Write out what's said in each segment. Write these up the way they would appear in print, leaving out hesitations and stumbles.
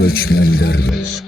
göçmenlerimiz.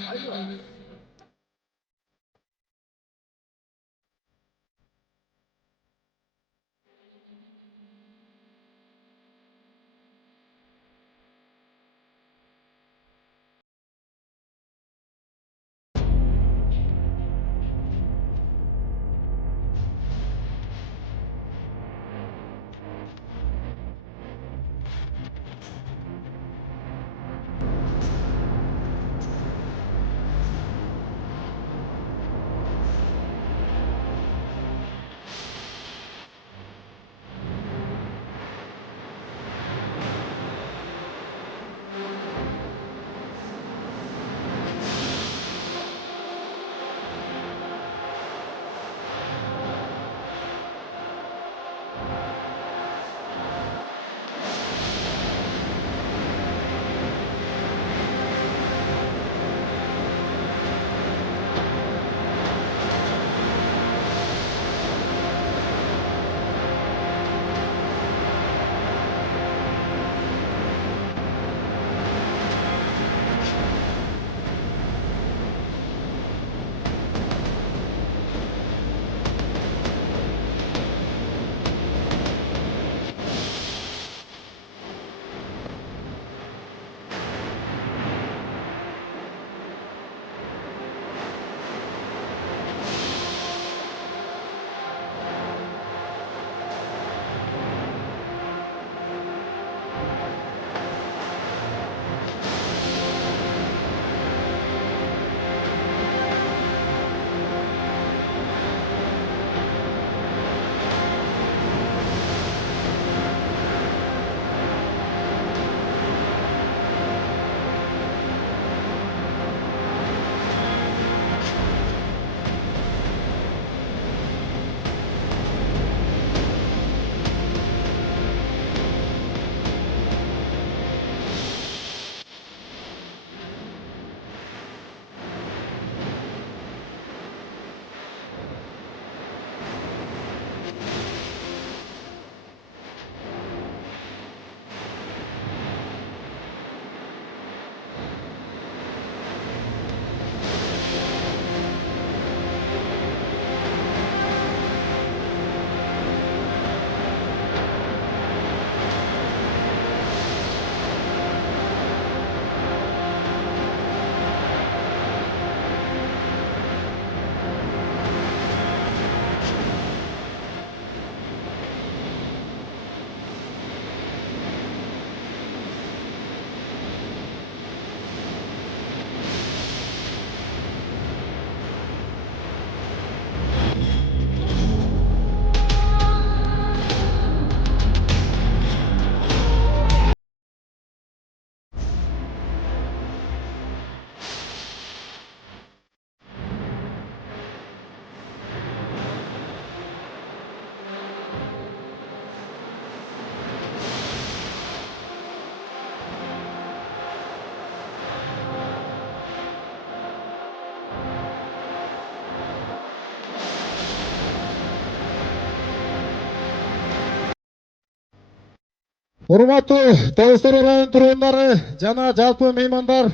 Урматтуу Тоостор район тургундары жана жалпы меймандар,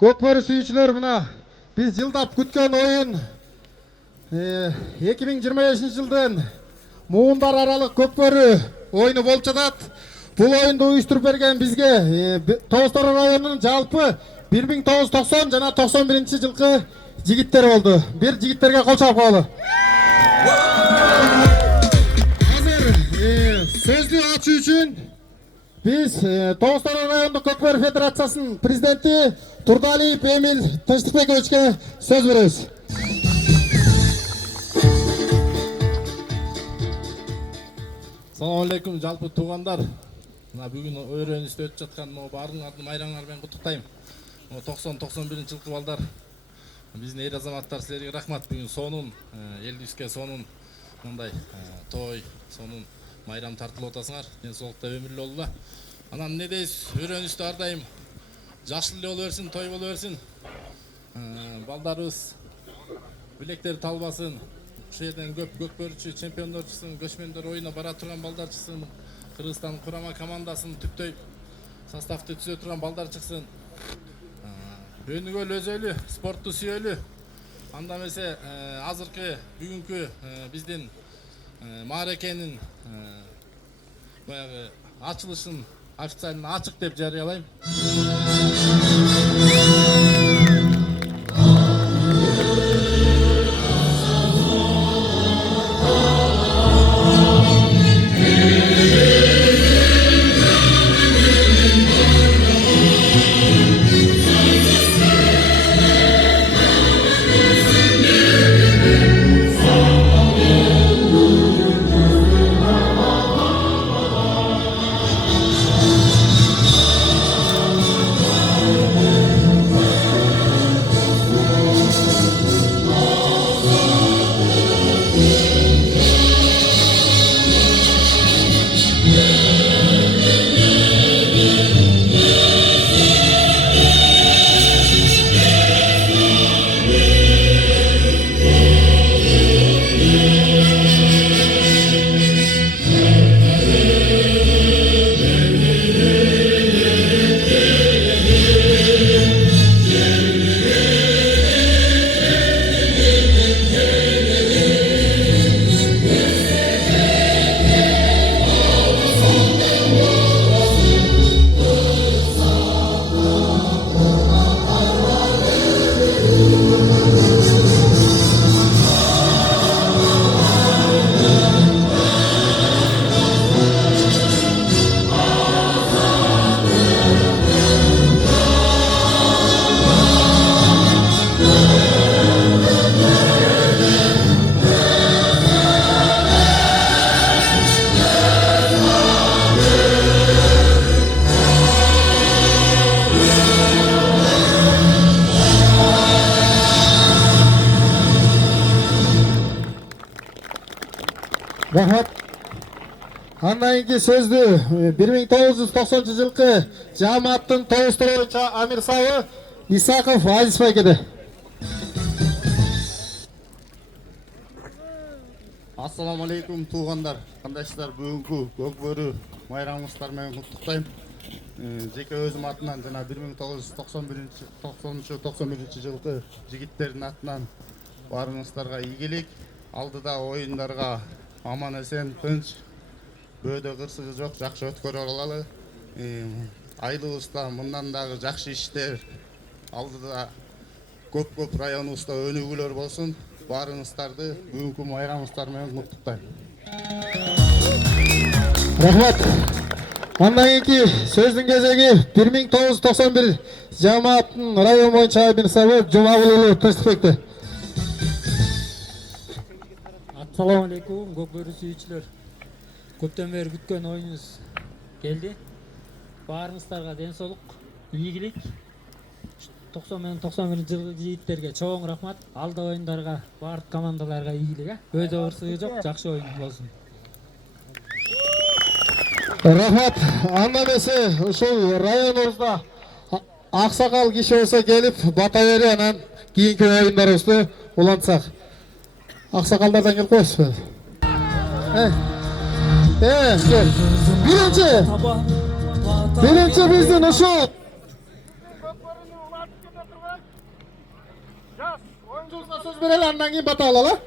көкбөрү сүйүүчүлөр, мына биз жылдап күткөн оюн 2025 жылдын муундар аралык көкбөрү оюну болуп жатат. Бул оюнду уюштуруп берген бизге Тоостор районунун жалпы 1990 жана 91 жылкы жигиттер болду. Бир жигиттерге кол чалып коелу. Азыр сөздү ачуу үчүн biz Тоостор райондук көкбөрү федерациясынын президенти Турдалиев Эмил Тынчтыкбековичке сөз беребиз. Assalamu alaikum жалпы туугандар. Мына бүгүн өрөөнүздө өтүп жаткан баарыңарды майраңар менен куттуктайм. 90-91 жылкы балдар. Биздин эр азаматтар, силерге рахмат. Бүгүн сонун элибизге сонун мындай той, сонун майрам тартылып атасыңар. Ден соолукта өмүрлүү болула. Анан эмне дейсиз? Өрөөнүздө ар дайым жашыл эле боло берсин, той боло берсин. Балдарыбыз билектери талбасын. Ушул жерден көп көкбөрүчү чемпиондор чыксын, көчмөндөр оюна бара турган балдар чыксын. Кыргызстан курама командасын түптөй составты түзө турган балдар чыксын. өнүгөлүү өзөлүү спортту сүйөлүү анда эмесе азыркы бүгүнкү биздин мааракенин баягы ачылышын официально ачык деп жарыялайм. Рахмат. Андан кийинки сөздү 1990 жылкы жамааттын тогуштуру боюнча Амир Сабы Исаков Азиз байкеде. Ассаламу алейкум туугандар, кандайсыздар? Бүгүнкү көкбөрү майрамыңыздар менен куттуктайм. Жеке өзүм атынан жана 1990 жылкы жигиттердин атынан барыңыздарга ийгилик, алдыда оюндарга аман эсен, тынч, бөөдө кырсыгы жок, жакшы өткөрө алалы. Айылыбызда мындан дагы жакшы иштер, алдыда көп районубузда өнүгүүлөр болсун. Барыңыздарды бүгүнкү майрамыңыздар менен куттуктайм. Рахмат. Андан кийинки сөздүн кезеги 1991 жамааттын район боюнча Амир Сабы Жумагулұлы Тынчтыкбекте. Assalamu alaikum, көкбөрү сүйүүчүлөр. Көптөн бери күткөн оюнубуз келди. Баарыңыздарга ден соолук, ийгилик. 90 менен 91 жылкы жигиттерге чоң рахмат. Алда оюндарга, баардык командаларга ийгилик. Бөөдө ырсыгы жок, жакшы оюн болсун. Рахмат. Анда эмесе ушул районубузда аксакал киши болсо келип бата берип анан кийинки оюндарыбызды улантсак. Аксакалдардан келип коесузбу? Кел. Биринчи биздин ушул оюнчубузга сөз берели, андан кийин бата алалы.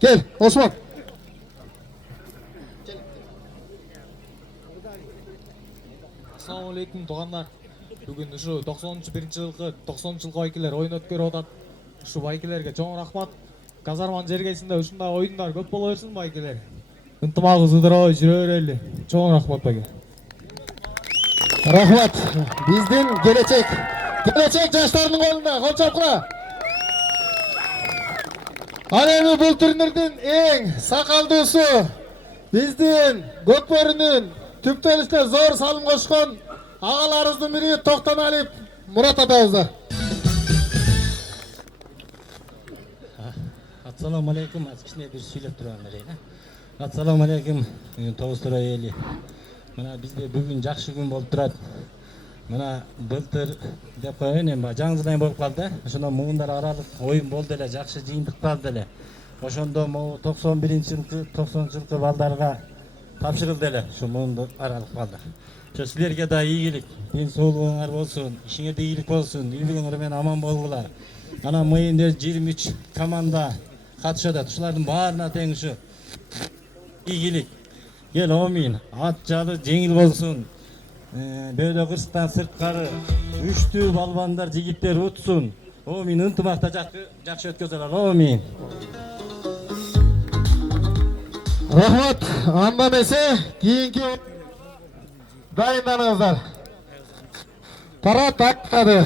Кел, Осмон. Assalamu alaikum туугандар. Бүгүн ушу 91 жылкы байкелер оюн өткөрүп атат. Ушу байкелерге чоң рахмат. Казарманын жергесинде ушундай оюндар көп боло берсин байкелер. Ынтымагыбыз ыдырабай жүрө берели. Чоң рахмат байке. Рахмат. Биздин келечек жаштардын колунда. Кол чапкыла. Ал эми бул турнирдин эң сакалдуусу биздин Көкбөрүнүн түптөлүшүнө зор салым кошкон агаларыбыздын бири Токтоналиев Мурат атабызда. Assalamu alaikum, az kişine bir söylep duralım dereyim. Assalamu alaikum, Toğustura eli. Mana bizde bugün жақсы gün болып тұрады. Mana былтыр деп коеюн, эми жаңыздан болуп калды. Ошондо муундар аралык оюн болду эле, жакшы жыйынтык калды эле. Ошондо могу 91-жылкы балдарга тапшырылды эле, ушу муундар аралык балдар. Ошо силерге да ийгилик, ден соолугуңар болсун, ишиңерде ийгилик болсун, үй бүлөңөр менен аман болгула. Анан мыйын 23 команда катышып атат. Ушулардын баарына тең ушу ийгилик. Кел омин, ат жалы жеңил болсун. Бөөдө кырсыктан сырткары үчтүү балбандар, жигиттер утсун. Омин, ынтымакта жакшы өткөзөлөр. Омин. Рахмат. Анда эмесе кийинки дайынданыңыздар. Парад аттады.